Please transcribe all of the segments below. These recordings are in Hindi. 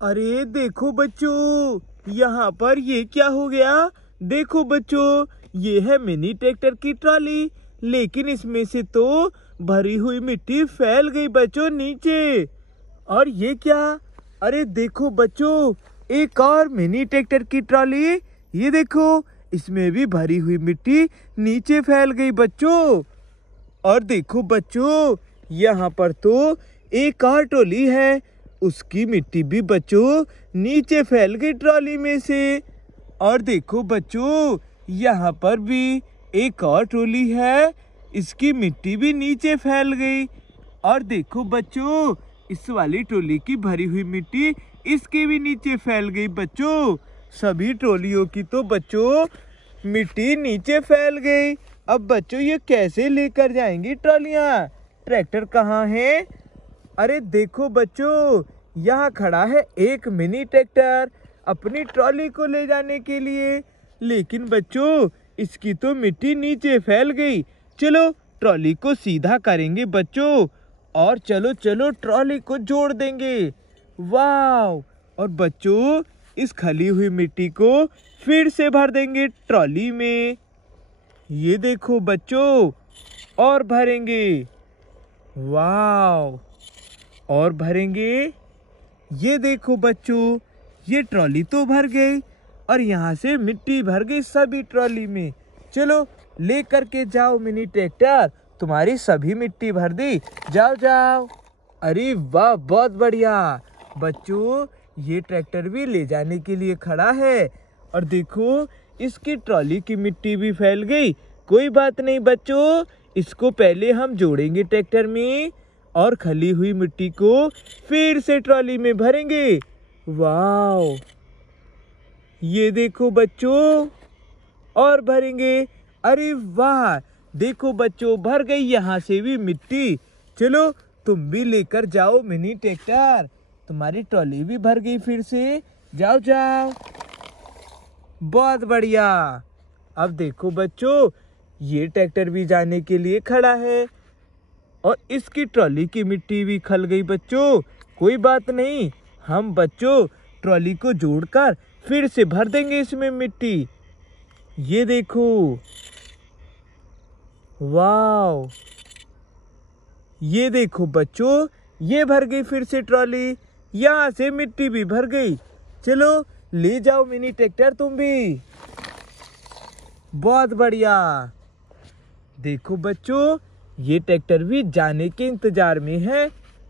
अरे देखो बच्चों, यहाँ पर ये क्या हो गया। देखो बच्चों, ये है मिनी ट्रैक्टर की ट्रॉली, लेकिन इसमें से तो भरी हुई मिट्टी फैल गई बच्चों नीचे। और ये क्या, अरे देखो बच्चों, एक और मिनी ट्रैक्टर की ट्रॉली। ये देखो, इसमें भी भरी हुई मिट्टी नीचे फैल गई बच्चों। और देखो बच्चों, यहाँ पर तो एक और ट्रॉली है, उसकी मिट्टी भी बच्चों नीचे फैल गई ट्रॉली में से। और देखो बच्चों, यहाँ पर भी एक और ट्रॉली है, इसकी मिट्टी भी नीचे फैल गई। और देखो बच्चों, इस वाली ट्रॉली की भरी हुई मिट्टी इसके भी नीचे फैल गई बच्चों। सभी ट्रॉलियों की तो बच्चों मिट्टी नीचे फैल गई। अब बच्चों ये कैसे लेकर जाएंगी ट्रॉलियाँ? ट्रैक्टर कहाँ है? अरे देखो बच्चों, यहाँ खड़ा है एक मिनी ट्रैक्टर अपनी ट्रॉली को ले जाने के लिए। लेकिन बच्चों, इसकी तो मिट्टी नीचे फैल गई। चलो ट्रॉली को सीधा करेंगे बच्चों, और चलो चलो ट्रॉली को जोड़ देंगे। वाव! और बच्चों, इस खली हुई मिट्टी को फिर से भर देंगे ट्रॉली में। ये देखो बच्चों, और भरेंगे। वाव! और भरेंगे। ये देखो बच्चों, ये ट्रॉली तो भर गई, और यहाँ से मिट्टी भर गई सभी ट्रॉली में। चलो लेकर के जाओ मिनी ट्रैक्टर, तुम्हारी सभी मिट्टी भर दी, जाओ जाओ। अरे वाह, बहुत बढ़िया बच्चों, ये ट्रैक्टर भी ले जाने के लिए खड़ा है। और देखो, इसकी ट्रॉली की मिट्टी भी फैल गई। कोई बात नहीं बच्चों, इसको पहले हम जोड़ेंगे ट्रैक्टर में, और खली हुई मिट्टी को फिर से ट्रॉली में भरेंगे। वाह! ये देखो बच्चों, और भरेंगे। अरे वाह, देखो बच्चों, भर गई यहाँ से भी मिट्टी। चलो तुम भी लेकर जाओ मिनी ट्रैक्टर, तुम्हारी ट्रॉली भी भर गई फिर से, जाओ जाओ। बहुत बढ़िया। अब देखो बच्चों, ये ट्रैक्टर भी जाने के लिए खड़ा है, और इसकी ट्रॉली की मिट्टी भी खल गई बच्चों। कोई बात नहीं, हम बच्चों ट्रॉली को जोड़कर फिर से भर देंगे इसमें मिट्टी। ये देखो, वाव! ये देखो बच्चों, ये भर गई फिर से ट्रॉली, यहाँ से मिट्टी भी भर गई। चलो ले जाओ मिनी ट्रैक्टर तुम भी। बहुत बढ़िया। देखो बच्चों, ये ट्रैक्टर भी जाने के इंतजार में है,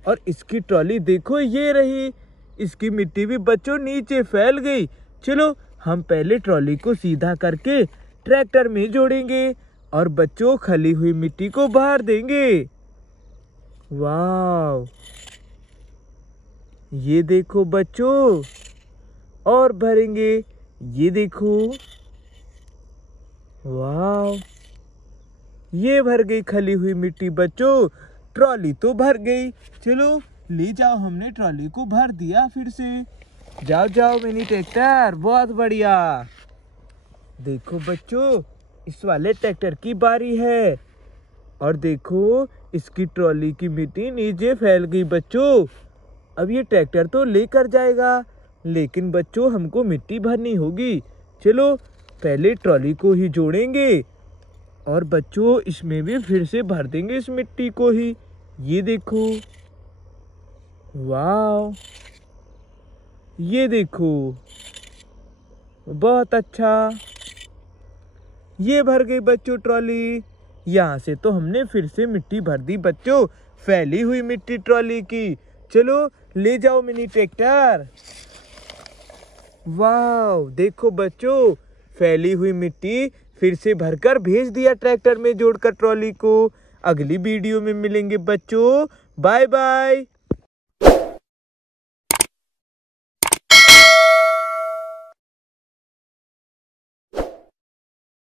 और इसकी ट्रॉली देखो ये रही, इसकी मिट्टी भी बच्चों नीचे फैल गई। चलो हम पहले ट्रॉली को सीधा करके ट्रैक्टर में जोड़ेंगे, और बच्चों खली हुई मिट्टी को बाहर देंगे। वाव! ये देखो बच्चों, और भरेंगे। ये देखो, वाव! ये भर गई खली हुई मिट्टी बच्चों, ट्रॉली तो भर गई। चलो ले जाओ, हमने ट्रॉली को भर दिया फिर से। जाओ जाओ मिनी ट्रैक्टर, बहुत बढ़िया। देखो बच्चों, इस वाले ट्रैक्टर की बारी है, और देखो इसकी ट्रॉली की मिट्टी नीचे फैल गई बच्चों। अब ये ट्रैक्टर तो लेकर जाएगा, लेकिन बच्चों हमको मिट्टी भरनी होगी। चलो पहले ट्रॉली को ही जोड़ेंगे, और बच्चों इसमें भी फिर से भर देंगे इस मिट्टी को ही। ये देखो, वाव! ये देखो, बहुत अच्छा। ये भर गई बच्चों ट्रॉली, यहाँ से तो हमने फिर से मिट्टी भर दी बच्चों, फैली हुई मिट्टी ट्रॉली की। चलो ले जाओ मिनी ट्रैक्टर। वाव! देखो बच्चों, फैली हुई मिट्टी फिर से भरकर भेज दिया ट्रैक्टर में जोड़कर ट्रॉली को। अगली वीडियो में मिलेंगे बच्चों, बाय बाय।